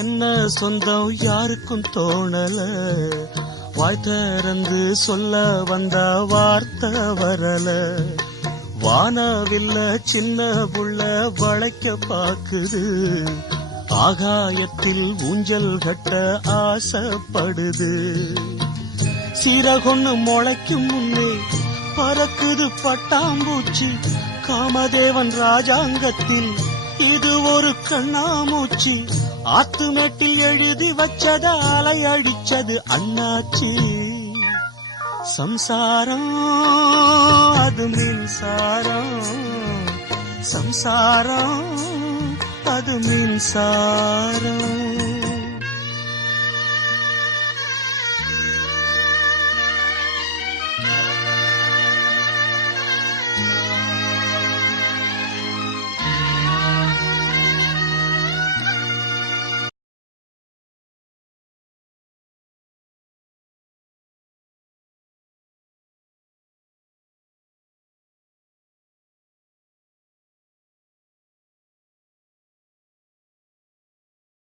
என்ன சொந்தம் யாருக்கும் தோணல, வாய் திறந்து சொல்ல வந்த வார்த்தை வரல. வானவில்ல சின்ன புள்ள வளைக்க பாக்குது, ஆகாயத்தில் ஊஞ்சல் கட்ட ஆசைப்படுது. சீரகொன்னு முளைக்கும் முன்னே பறக்குது பட்டாம்பூச்சி, காமதேவன் ராஜாங்கத்தில் இது ஒரு கண்ணாமூச்சி. ஆத்துமேட்டில் எழுதி வச்சத அலை அடிச்சது அண்ணாச்சி. சம்சாரம் அது மின்சாரம், சம்சாரம் அது மின்சாரம்.